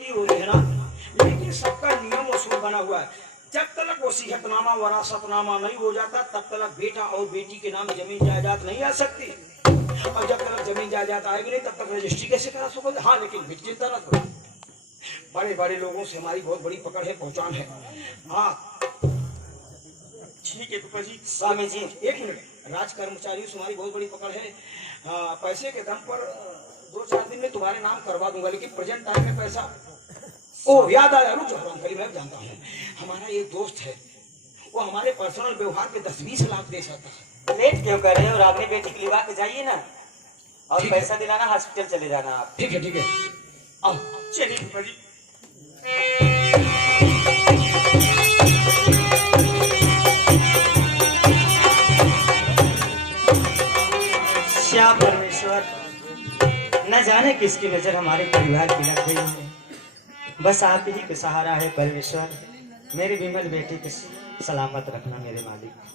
की हो रही है ना, लेकिन सबका नियम उसूल बना हुआ है। जब तक वो सिहतनामा वरासतनामा नहीं हो जाता तब तक बेटा और बेटी के नाम जमीन जायदाद नहीं आ सकती, और जब तक जमीन जायदाद आएगी नहीं तब तक रजिस्ट्री कैसे करा सकोगे। हाँ लेकिन बिट चिंता न करो, बड़े बड़े लोगों से हमारी बहुत बड़ी पकड़ है, पहचान है। हाँ ठीक है पापा जी। स्वामी जी एक मिनट, राज कर्मचारी से हमारी बहुत बड़ी पकड़ है। पैसे के दम पर 2-4 दिन में तुम्हारे नाम करवा दूंगा, लेकिन प्रेजेंट टाइम में पैसा। ओ याद आया, रुक जाओ जानकारी मैं जानता हूँ। हमारा एक दोस्त है, वो हमारे पर्सनल व्यवहार के 10-20 लाख दे सकता है। लेट क्यों कर रहे हो? और अपनी बेटी की लिवा के जाइए ना, और ठीक पैसा दिलाना, हॉस्पिटल चले जाना आप। ठीक है आओ। चलिए पापा जी। श्याम परमेश्वर, न जाने किसकी नजर हमारे परिवार की लग गई है। बस आप ही का सहारा है परमेश्वर। मेरी विमल बेटी को सलामत रखना मेरे मालिक।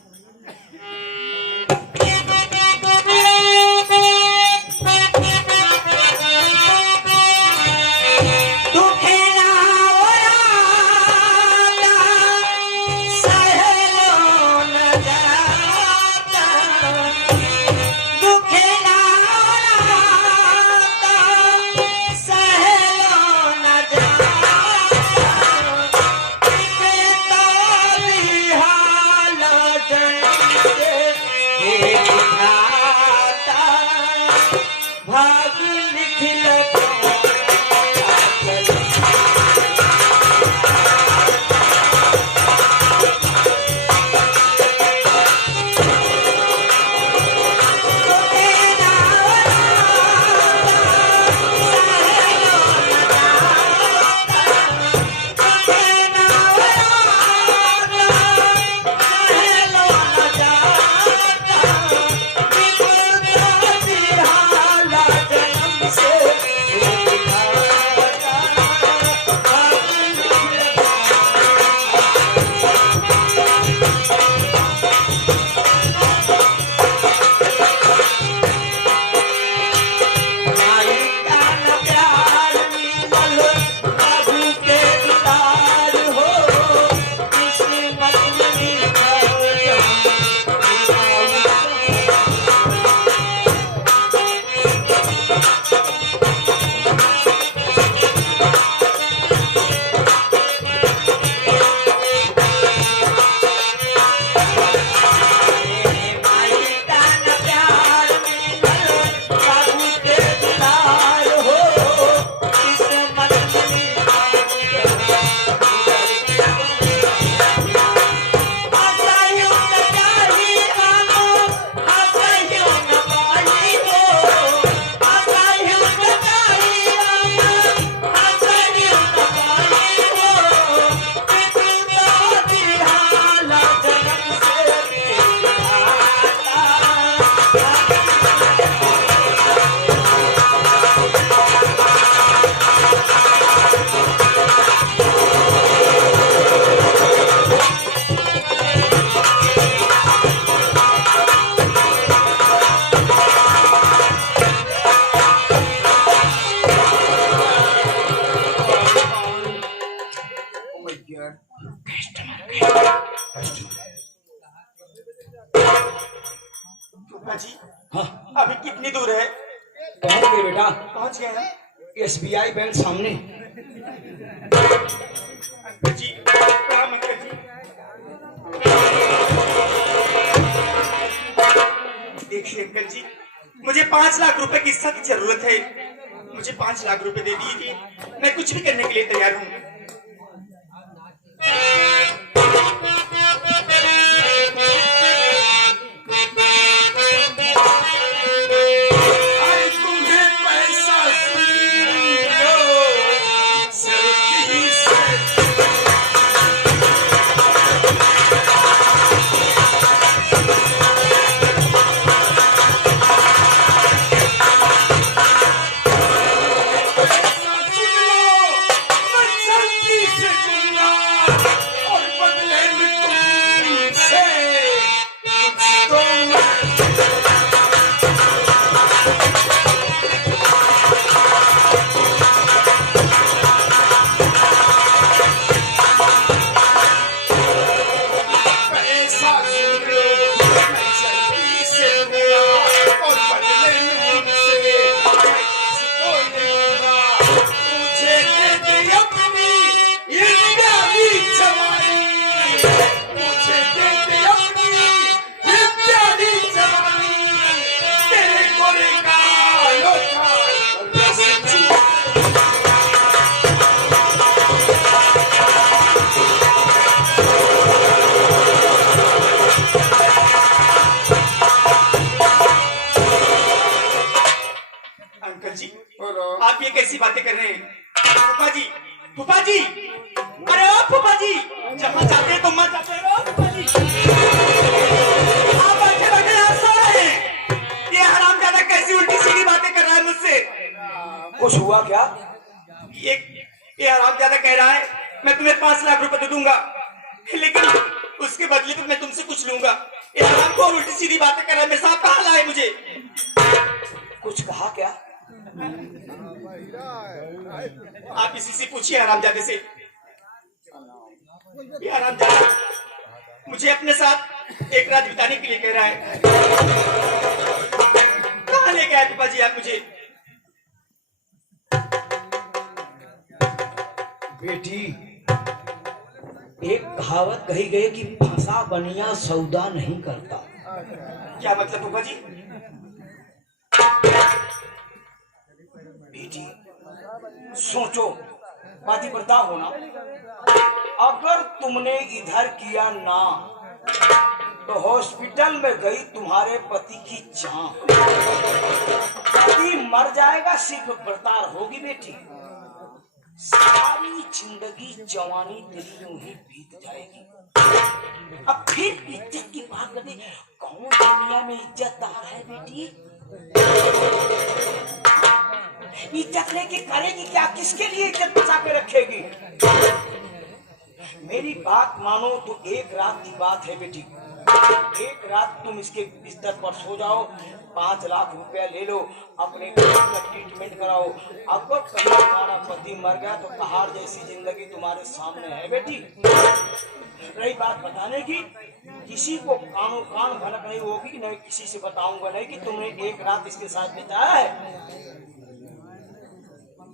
अभी कितनी दूर है? पहुंच गए बेटा, पहुंच गए हैं। SBI बैंक सामने। जी प्रणाम अंकल जी। देखिए अंकल जी, मुझे 5 लाख रुपए की सख्त जरूरत है। मुझे 5 लाख रुपए दे दीजिए, मैं कुछ भी करने के लिए तैयार हूँ। फूफा जी, अरे ओ फूफा जी, जहाँ जाते हैं तो मत जाते हो फूफा जी। आप बैठे बैठे आप सो रहे हैं। ये हरामजादा कैसी उल्टी सीधी बातें कर रहा है मुझसे। कुछ हुआ क्या? ये हरामजादा कह रहा है मैं तुम्हें 5 लाख रुपए दे दूंगा, लेकिन उसके बदले में मैं तुमसे कुछ लूंगा। ये हराम को उल्टी सीधी बातें कर रहा है, मेरे साथ कहाँ लाए मुझे। कुछ कहा क्या? आप इसी से पूछिए हरामजादे से। ये हरामजादा मुझे अपने साथ एक रात बिताने के लिए कह रहा है। कहाँ लेके आए पापा जी आप मुझे? बेटी, एक कहावत कही गई कि फंसा बनिया सौदा नहीं करता। क्या मतलब पापा जी? बेटी सोचो, पतिव्रता होना, अगर तुमने इधर किया ना तो हॉस्पिटल में गई तुम्हारे पति की जान, पति मर जाएगा, सिर्फ बर्तार होगी बेटी। सारी जिंदगी जवानी तेरी यूं ही बीत जाएगी। अब फिर इज्जत की बात करते, कौन दुनिया में इज्जतदार है बेटी? इज्जत लेके करेगी क्या? किसके लिए इज्जत बचा के रखेगी? मेरी बात मानो तो एक रात की बात है बेटी। एक रात तुम इसके बिस्तर पर सो जाओ, 5 लाख रुपया ले लो, अपने का ट्रीटमेंट कराओ। अगर कहीं तुम्हारा पति मर गया तो पहाड़ जैसी जिंदगी तुम्हारे सामने है बेटी। रही बात बताने की, किसी को कानो कान भनक नहीं होगी, नहीं किसी से बताऊंगा नहीं कि तुमने एक रात इसके साथ बिताया है।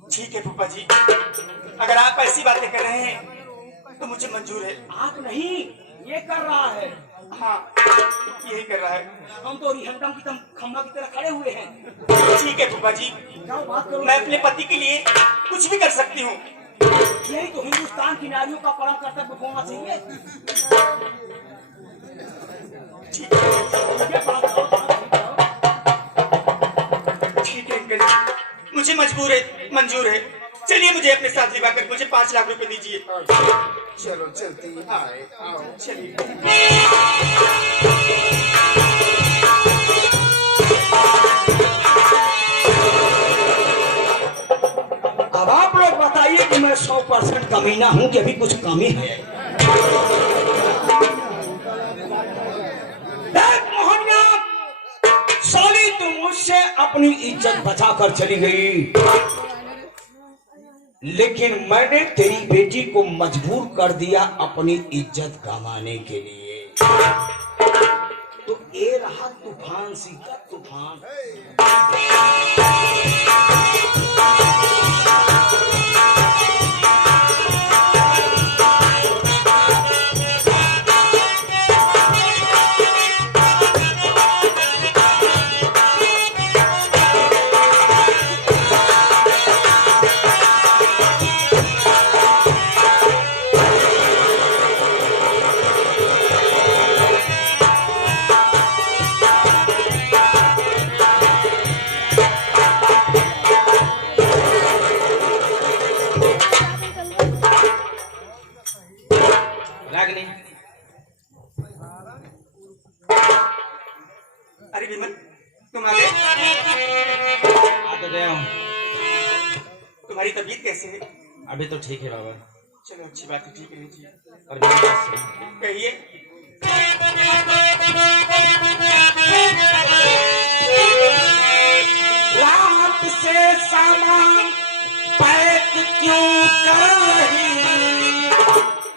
ठीक है फूफा जी, अगर आप ऐसी बातें कर रहे हैं तो मुझे मंजूर है। आप नहीं, ये कर रहा है। हाँ, यही कर रहा है। हम तो रिहंडम की खंभा की तरह खड़े हुए हैं। ठीक है फूफा जी, क्या बात करो? मैं अपने पति के लिए कुछ भी कर सकती हूँ। यही तो हिंदुस्तान की नारियों का परम कर्तव्य होना चाहिए। ठीक है, ये बात करो। ठीक है अंकल जी, मुझे मंजूर है। चलिए मुझे अपने साथ लिवा कर मुझे 5 लाख रुपए दीजिए। चलो चलती आए आओ। चलिए। अब आप लोग बताइए कि मैं 100% कमीना हूं कि अभी कुछ कमी है? देख मोहनिया, साली तुम मुझसे अपनी इज्जत बचा कर चली गई, लेकिन मैंने तेरी बेटी को मजबूर कर दिया अपनी इज्जत गंवाने के लिए। तो ये रहा तूफान, सीधा तूफान। अरे विमल, तुम आ गए? आ तो गया हूँ। तुम्हारी तबीयत कैसी है? अभी तो ठीक है बाबा, चलो अच्छी बात है, ठीक है जी। और मेरी बात सुनो। कहिए। रात से सामान पैक क्यों कर रही,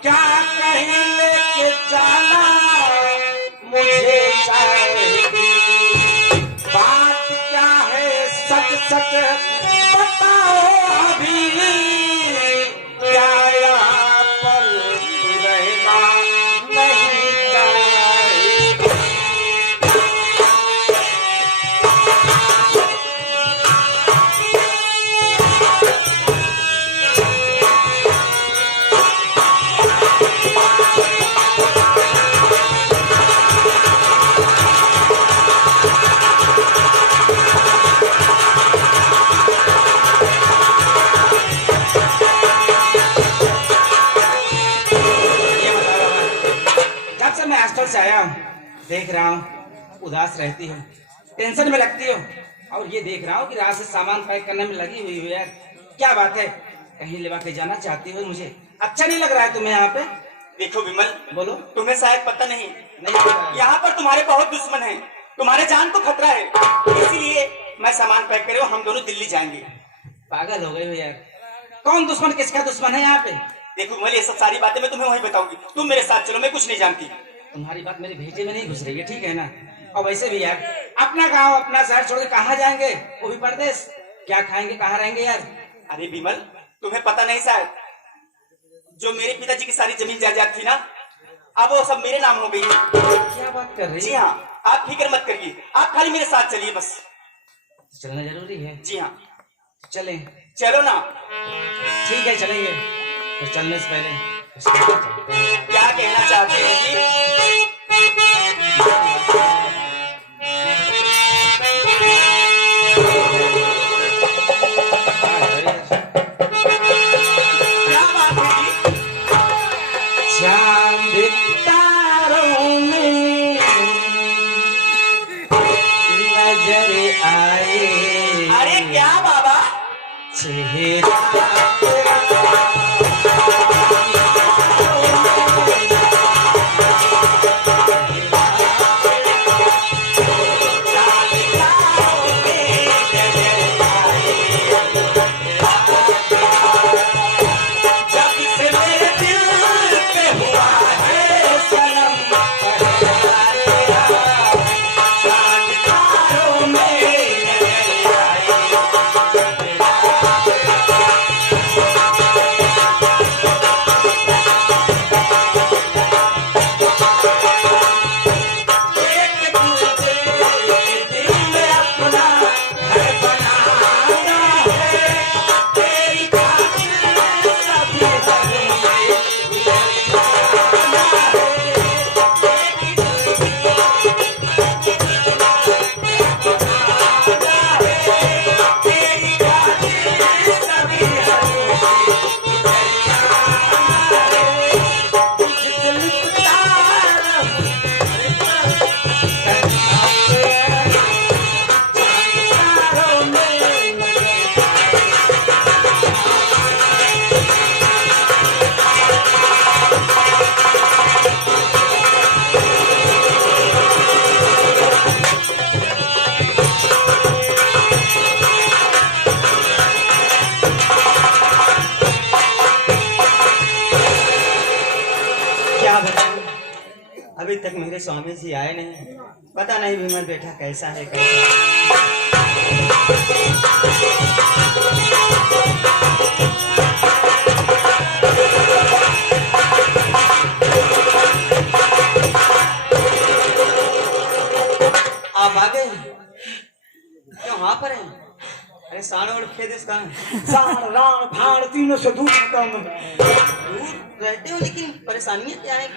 क्या कहीं लेके जाना मुझे चाहिए। बात क्या है सच सच बताओ अभी, क्या यहाँ पर रहना नहीं चाहिए। से आया हूँ, देख रहा हूँ उदास रहती हो, टेंशन में लगती हो, और ये देख रहा हूँ कि रात से सामान पैक करने में लगी हुई हो यार। क्या बात है, कहीं लेवा के जाना चाहती हो? मुझे अच्छा नहीं लग रहा है तुम्हें यहाँ पे। देखो विमल, बोलो। तुम्हें शायद पता नहीं, नहीं पता है। यहाँ पर तुम्हारे बहुत दुश्मन हैं, तुम्हारे जान को खतरा है, इसीलिए मैं सामान पैक करे हम दोनों दिल्ली जाएंगे। पागल हो गए हो यार, कौन दुश्मन किसका दुश्मन है यहाँ पे? देखो विमल, ये सब सारी बातें मैं तुम्हें वहीं बताऊंगी, तुम मेरे साथ चलो, मैं कुछ नहीं जानती। तुम्हारी बात मेरे भेजे में नहीं घुस रही है, ठीक है ना? और वैसे भी यार, अपना गांव अपना शहर छोड़ के कहाँ जाएंगे, वो भी परदेश? क्या खाएंगे, कहाँ रहेंगे यार? अरे विमल, तुम्हें पता नहीं शायद, जो मेरे पिताजी की सारी जमीन जायदाद थी ना, अब वो सब मेरे नाम हो गई है। क्या बात कर रही जी है? हाँ, आप फिक्र मत करिए, आप खाली मेरे साथ चलिए बस। चलना जरूरी है। जी हाँ, चलें। चलो ना। ठीक है चलेंगे, तो चलने से पहले कुछ कहना चाहते हैं। क्या कहना चाहते हैं जी? क्या बात है जी? चांद तारों में नजर आए, अरे क्या बाबा, चेहरा जब से मेरे दिल पे हुआ है सनम, चांद तारों में नजर आए। एक दूसरे के दिल में अपना घर बनाना है, तेरी खातिर सभी हमें जाना है, तेरी खातिर सभी क्या बताऊं, अभी तक मेरे स्वामी जी आए नहीं, पता नहीं विमल बेटा कैसा है कैसा। आप आ गए? क्यों वहां पर हैं? अरे साण और खेद इसका साण राण फाण तीनों से दूर कम। दूर रहते हो, लेकिन परेशानियां क्या है?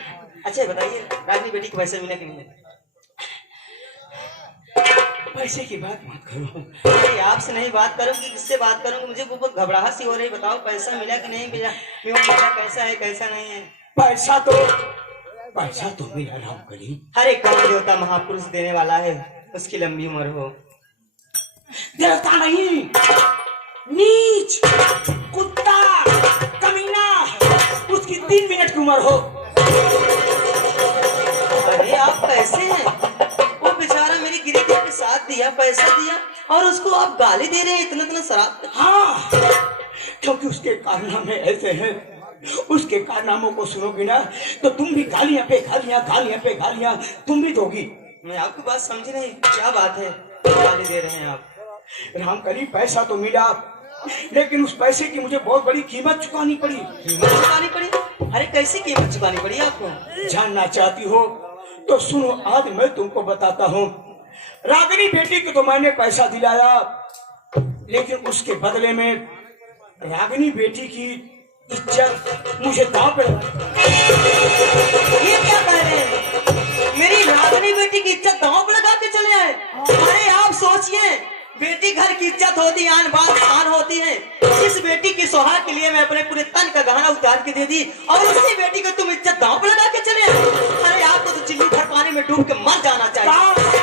अच्छा ये बताइए, रागनी बेटी को पैसे मिला कि नहीं? पैसे की बात मत करो। अरे आपसे नहीं बात करूंगी, किससे बात करूंगी? मुझे बहुत घबराहट सी हो रही। बताओ पैसा मिला कि नहीं मिला? मेरा बेटा कैसा है कैसा नहीं है? पैसा तो मिला राम करी। हरे कौन देवता महापुरुष देने वाला है, उसकी लंबी उम्र हो। देवता नहीं, नीच कुत्ता कमीना, उसकी 3 मिनट की उम्र हो। अरे आप कैसे हैं? वो बेचारा मेरी गिरफ्त के साथ दिया, पैसा दिया, और उसको आप गाली दे रहे हैं, इतना इतना शराब। हाँ, क्योंकि उसके कारनामे ऐसे हैं, उसके कारनामों को सुनोगी ना तो तुम भी गालियां पे गालियां तुम भी दोगी। मैं आपकी बात समझी नहीं, क्या बात है, गाली दे रहे हैं आप? रामकली पैसा तो मिला, लेकिन उस पैसे की मुझे बहुत बड़ी कीमत चुकानी पड़ी। कीमत चुकानी पड़ी? अरे कैसी कीमत चुकानी पड़ी आपको? जानना चाहती हो तो सुनो, आज मैं तुमको बताता हूँ। रागिनी बेटी को तो मैंने पैसा दिलाया, लेकिन उसके बदले में रागिनी बेटी की इज्जत मुझे दांव पे ये क्या कह रहे हैं? मेरी रागनी बेटी की इज्जत दांव पे लगा के चले आए? अरे आप सोचिए, बेटी घर की इज्जत होती है, आन बान शान होती है। इस बेटी की सुहाग के लिए मैं अपने पूरे तन का गहना उतार के दे दी, और उसी बेटी को तुम इज्जत दांव पे लगा के चले आए? अरे आपको तो चिल्ली भर में डूब के मर जाना चाहिए।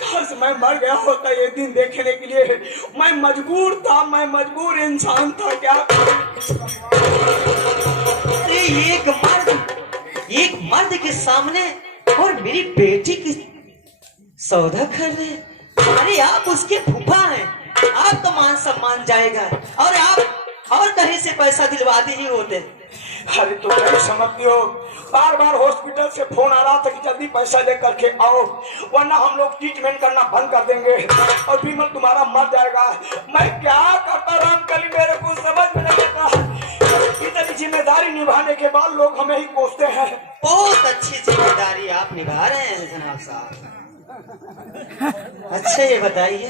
काश मैं मर गया होता ये दिन देखने के लिए। मैं मजबूर था, मैं मजबूर इंसान था। क्या अरे एक मर्द के सामने और मेरी बेटी की सौदा कर रहे हैं। अरे आप उसके फूफा हैं, आपका मान सम्मान जाएगा और आप और कहीं से पैसा दिलवाते ही होते। अरे तो नहीं समझती हो, बार बार हॉस्पिटल से फोन आ रहा था कि जल्दी पैसा ले करके आओ वरना हम लोग ट्रीटमेंट करना बंद कर देंगे और विमल तुम्हारा मर जाएगा। मैं क्या करता रामकली, मेरे को समझ में नहीं आता। इतनी जिम्मेदारी निभाने के बाद लोग हमें ही कोसते हैं। बहुत अच्छी जिम्मेदारी आप निभा रहे हैं जनाब साहब। अच्छा ये बताइए,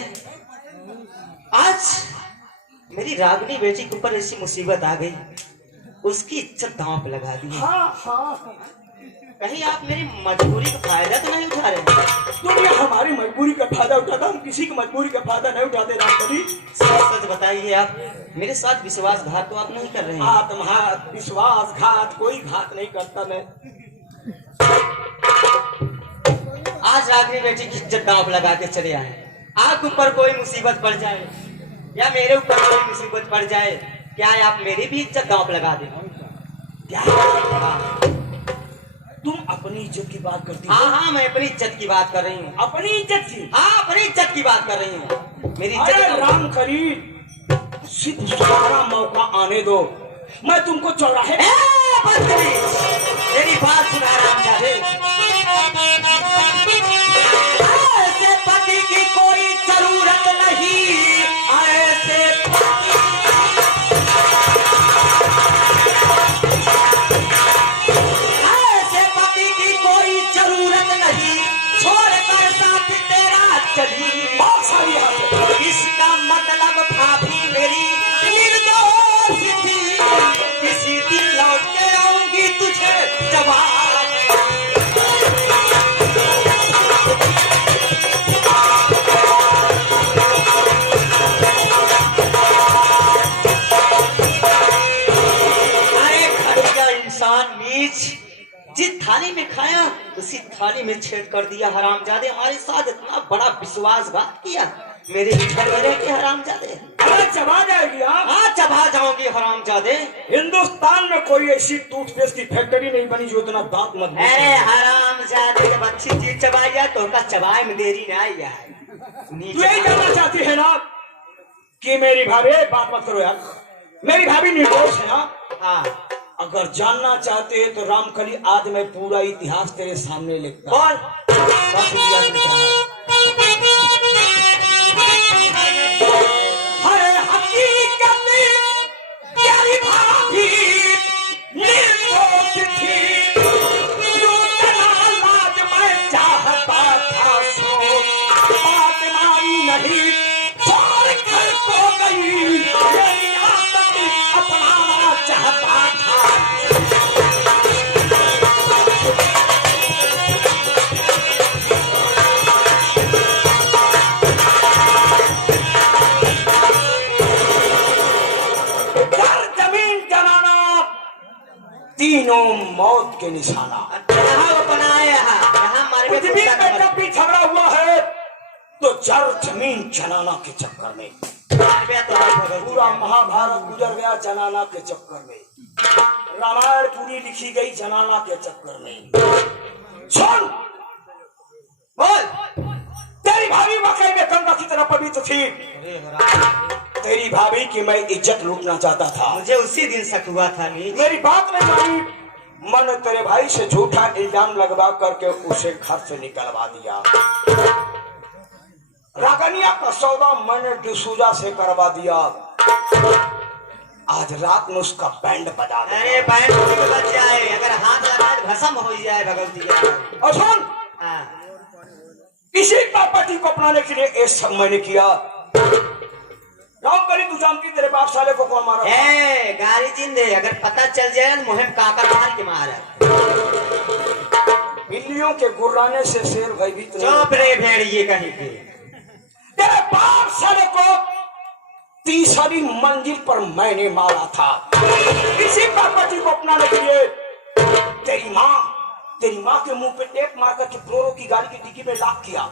आज मेरी रागनी बेटी के ऊपर ऐसी मुसीबत आ गई, उसकी इज्जत दांव पे लगा दी। हाँ। कहीं आप मेरी मजबूरी का फायदा तो नहीं उठा रहे? दुनिया हमारी मजबूरी का फायदा उठाता, हम किसी की मजबूरी का फायदा नहीं उठाते रामकली। सच बताइए, आप मेरे साथ विश्वासघात तो आप नहीं कर रहे हैं? आत्मघात, विश्वासघात, कोई घात नहीं करता मैं। आज रागनी बेटी की इज्जत दांव पे लगा के चले आए। आपके ऊपर कोई मुसीबत पड़ जाए या मेरे ऊपर कोई मुसीबत पड़ जाए, क्या है आप मेरी भी इज्जत दांव पे लगा दें? क्या तुम अपनी इज्जत की बात करती हो? हाँ, मैं अपनी इज्जत की बात कर रही हूँ। अपनी इज्जत की? हाँ, अपनी इज्जत की बात कर रही हूँ। मेरी अरे इज्जत रामकली, सिर्फ तुम्हारा मौका आने दो, मैं तुमको चौराहे। मेरी बात सुना रामजादे। ऐसे पति की कोई जरूरत नहीं, ऐसे पति की कोई जरूरत नहीं, छोड़ कर साथ तेरा चली। बहुत सारी इसका मतलब भाभी मेरी निर्दोष थी, किसी दिन लौट के आऊंगी तुझे जवाब। अरे खड़ूजा इंसान नीच, जिस थाली में खाया उसी थाली में छेद कर दिया। हरामजादे हमारे साथ इतना बड़ा विश्वासघात किया, मेरे घर में रह के हरामजादे। अरे चबा जाएगी आप। हाँ, चबा जाओगे हरामजादे। हिंदुस्तान में कोई ऐसी टूथपेस्ट की फैक्ट्री नहीं बनी जो इतना दांत मजबूत है। अरे हरामजादे, जब अच्छी चीज चबाई जाए तो उनका चबाई में देरी ना आई है। तू यही जानना चाहती है ना कि मेरी भाभी, बात मत करो यार, मेरी भाभी निर्दोष है ना? हाँ, अगर जानना चाहते हैं तो रामकली, आज मैं पूरा इतिहास तेरे सामने लिखता हूं। बोल। सब इतिहास लिखा है। हरे हकीकत तेरी भाभी निर्दोष थी, लूटना लाज मैं चाहता था, सो बात मानी नहीं, छोड़ कर तो गई, मेरी आदत अपनाना चाहता था। तीनों मौत के निशाना। यहाँ बनाए यहाँ हमारे में पृथ्वी कुत्ता पे का जब भी झगड़ा हुआ है तो जड़ जमीन जनाना के चक्कर में। पूरा महाभारत गुजर गया जनाना के चक्कर में, रामायण पूरी लिखी गई जनाना के चक्कर में। सुन, बोल, तेरी भाभी वाकई में गंगा की तरह पवित्र थी। तेरी भाभी की मैं इज्जत लूटना चाहता था, मुझे उसी दिन शक हुआ था। नीच, मेरी बात नहीं मानी, मैंने तेरे भाई से झूठा इल्जाम लगवा करके उसे घर से निकलवा दिया। रागनिया का सौदा मैंने डिसूजा से करवा दिया। आज रात में उसका बैंड बजा दे। अरे बैंड बज जाए, अगर हाथ लगा तो भस्म हो जाए भगवती का। और सुन, इसी प्रॉपर्टी को अपनाने के लिए एक सब मैंने किया। रामकली, तू जानती तेरे बाप साले को कौन मारा? गाड़ी जिंदे, अगर पता चल जाए तो मुहिम काकर मार के मारा। बिल्लियों के गुर्राने से शेर भयभीत नहीं। चुप रे भेड़िए कहीं के। तेरे बाप साले को तीसरी मंजिल पर मैंने मारा था। इसी प्रॉपर्टी को अपनाने के लिए तेरी माँ के मुंह पे टेप मार करके फ्लोरो की गाड़ी की डिक्की में लॉक किया,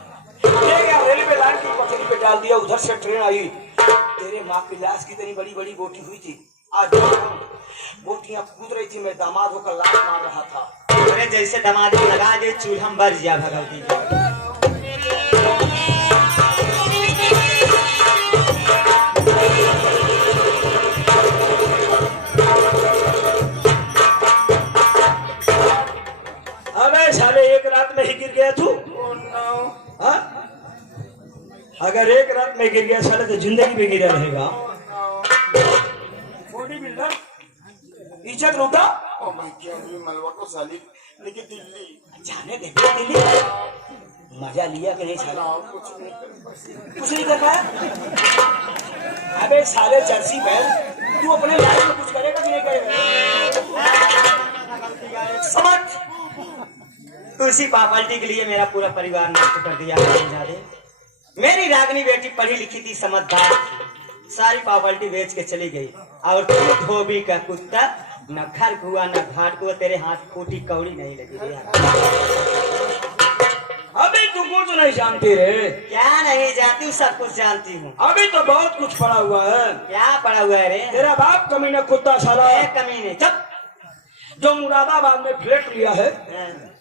ले गया रेलवे लाइन की पटरी पे डाल दिया। उधर से ट्रेन आई, तेरे माँ की लाश कितनी बड़ी बड़ी बोटी हुई थी, आज बोटियां कूद रही थी, मैं दामाद होकर लाश मार रहा था। अरे जैसे दमादी लगा दे चूल्हा में बर जिया भगवती जी। अबे साले एक रात में ही गिर गया तू। हाँ? अगर एक रात में गिर गया साले तो जिंदगी में गिरा रहेगा। बॉडी बिल्डर इज्जत लूटा। ओ मैं क्या भी मलवा को साली लेके दिल्ली जाने दे दिल्ली, मजा लिया कि नहीं साला? कुछ नहीं कर पाया। अबे साले जर्सी बैल, तू अपने लाइफ में कुछ करेगा कि नहीं करेगा? समझ, तुलसी पापल्टी के लिए मेरा पूरा परिवार नष्ट कर दिया। मेरी रागनी बेटी पढ़ी लिखी थी, समझदार थी, सारी प्रॉपर्टी बेच के चली गई। और तू धोबी का कुत्ता, न घर हुआ न घाट हुआ, तेरे हाथ फूटी कौड़ी नहीं लगी रे। अभी तू कुछ नहीं जानती रे। क्या नहीं जानती हूँ, सब कुछ जानती हूँ। अभी तो बहुत कुछ पड़ा हुआ है। क्या पड़ा हुआ है रे? तेरा बाप कमीना कुत्ता साला, एक कमीने चुप, जो मुरादाबाद में फ्लैट लिया है,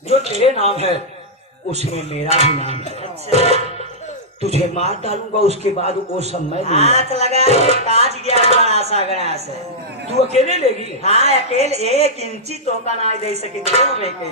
जो तेरे नाम है, उसमें मेरा भी नाम है। अच्छा, तुझे मार डालूंगा, उसके बाद वो सब मैं दूंगा। हाथ लगा के काट गया गणासा गणास। तू अकेले लेगी? हाँ अकेले, 1 इंची तो का ना दे सके में के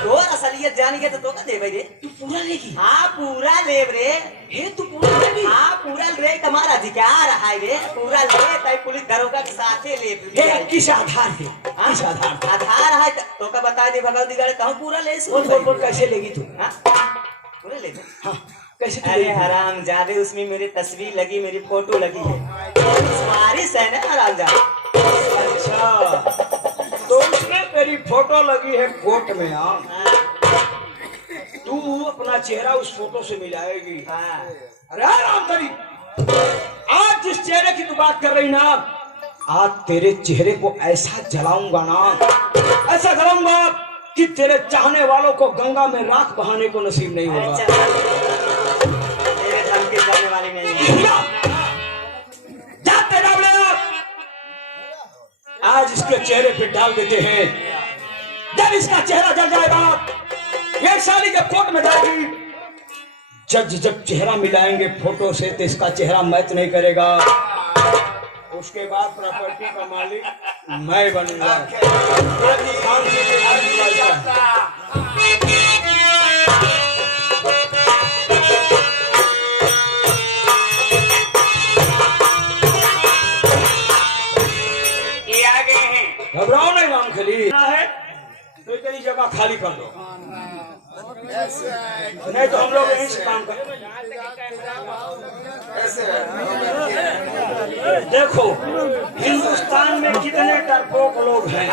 तो असलियत जान के तो का देबे रे। तू पूरा लेगी? हाँ पूरा लेब रे। हे तू पूरा लेगी? हाँ पूरा ले, तुम्हारा अधिकार है रे, पूरा ले। तय पुलिस दरोगा के साथे ले। हे किस आधार पे? किस आधार पे? आधार है तो का बता दे भगवती गाड़े कहूं पूरा ले। बोल कैसे लेगी तू? हाँ पूरा ले। हाँ कैसे? अरे हराम जादे, उसमें मेरी तस्वीर लगी, मेरी फोटो लगी है, सिफारिश है ना हराम जादे। अच्छा, तो उसमें तेरी फोटो लगी है कोर्ट में। हाँ, तू अपना चेहरा उस फोटो से मिलाएगी। हाँ। अरे रामधरी, आज जिस चेहरे की तू बात कर रही ना, आज तेरे चेहरे को ऐसा जलाऊंगा ना, ऐसा जलाऊंगा कि तेरे चाहने वालों को गंगा में राख बहाने को नसीब नहीं होगा। तेरे धमकी करने वाली नहीं है। जाते डाल आज इसके चेहरे पे डाल देते हैं। जब इसका चेहरा जल जाएगा, ये साली जब कोर्ट में जाएगी, जज जब चेहरा मिलाएंगे फोटो से तो इसका चेहरा मैच नहीं करेगा। उसके बाद प्रॉपर्टी का मालिक मैं बनूंगा। घबराओ नहीं राम खली है, तो इतनी जगह खाली कर दो, नहीं तो हम लोग यहीं से काम करें। देखो हिंदुस्तान में कितने डरपोक लोग हैं।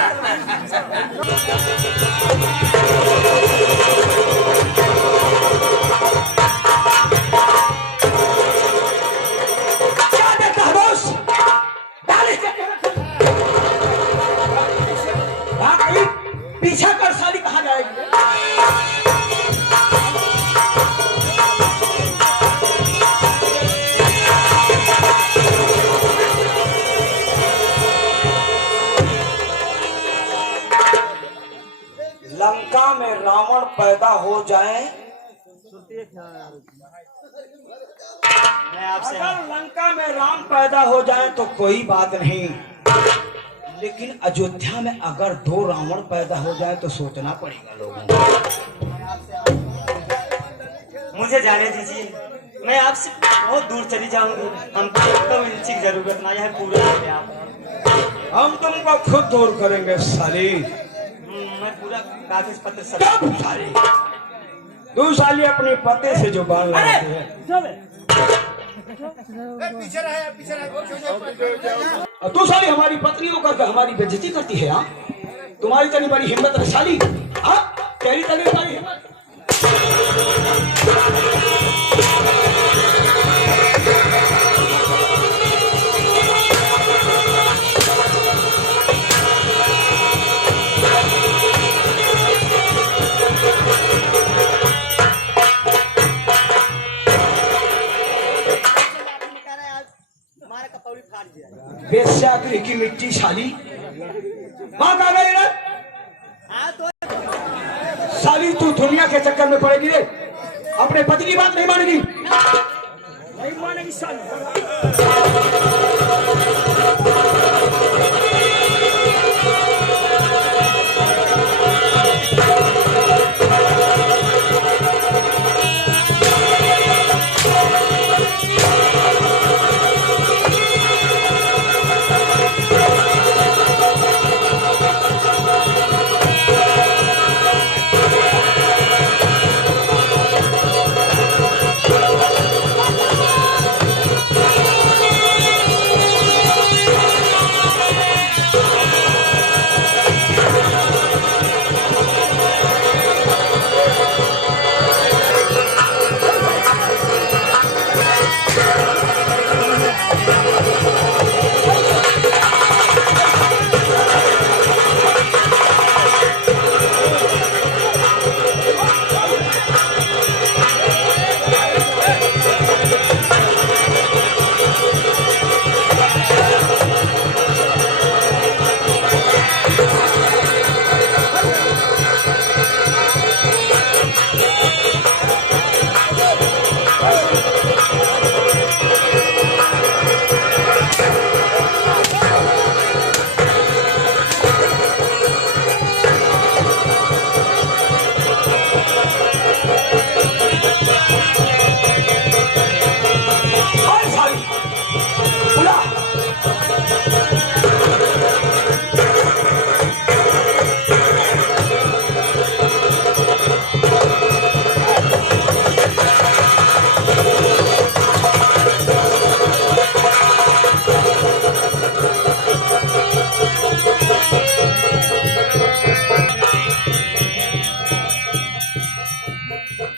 क्या देखता है बॉस? पीछा कर साली कहाँ जाएगी? लंका में रावण पैदा हो जाए, अगर लंका में राम पैदा हो जाए तो कोई बात नहीं, लेकिन अयोध्या में अगर 2 रावण पैदा हो जाए तो सोचना पड़ेगा लोगों को। मुझे जाने दीजिए, मैं आपसे बहुत दूर चली जाऊंगी। हमको 1 इंच की जरूरत ना है, पूरा है आप। हम तुमको खुद दूर करेंगे साली। मैं पूरा कागज पत्र सब साली, तू साली अपने पते से जो बाल लगाते हैं, और तू साली हमारी पत्नियों करके हमारी बेइज्जती करती है। हाँ, तुम्हारी तनी बड़ी हिम्मत है साली। हाँ, तेरी तनी बड़ी हिम्मत। मिट्टी साली बात आ गई रे। साली तू दुनिया के चक्कर में पड़ेगी रे, अपने पति की बात नहीं मानेगी, नहीं मानेगी साली।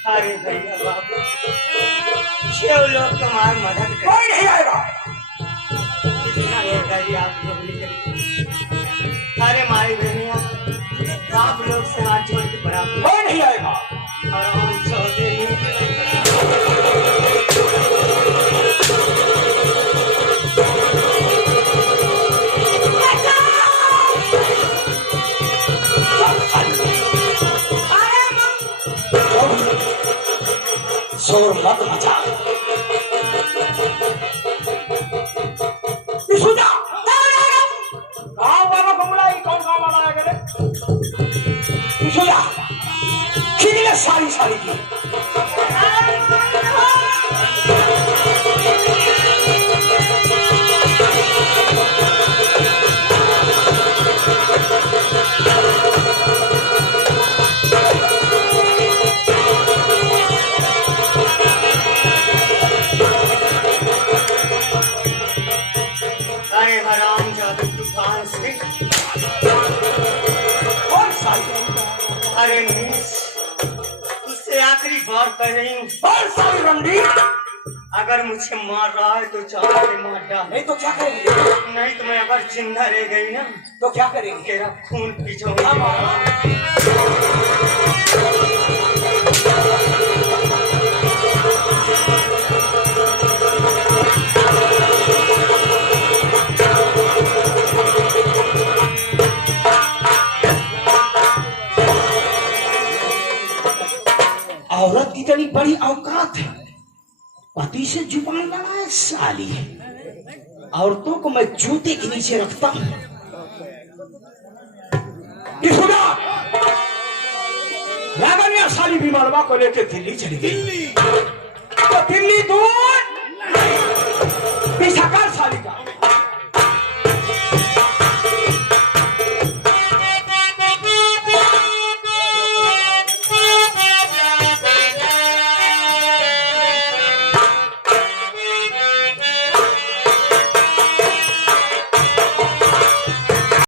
अरे भैया बाबू, शिव लोग तुम्हारी मदद कर, कोई नहीं आएगा। कितना नेताजी आप लोग निकल। अरे माई बहनिया, आप लोग से हाथ जोड़ के बराबर कोई नहीं आएगा। और हम चौधरी शोर मत मचा। सुना गाँव वालों को बुलाई, कौन गाँव वाला आएगा रे? सुना खिले सारी सारी की अरे नीस, तुझसे आखिरी बार कह रही हूँ, और सारी रंडी अगर मुझे मार रहा है तो चाह के मार डाल, नहीं तो क्या करेंगे? नहीं तो मैं अगर जिंदा रह गई ना तो क्या करेंगे? तेरा खून पीछोंगे। औरत की इतनी बड़ी औकात है, पति से जुबान लड़ाए साली। औरतों को मैं जूते के नीचे रखता हूं। साली भी मलबा को लेकर दिल्ली चली गई।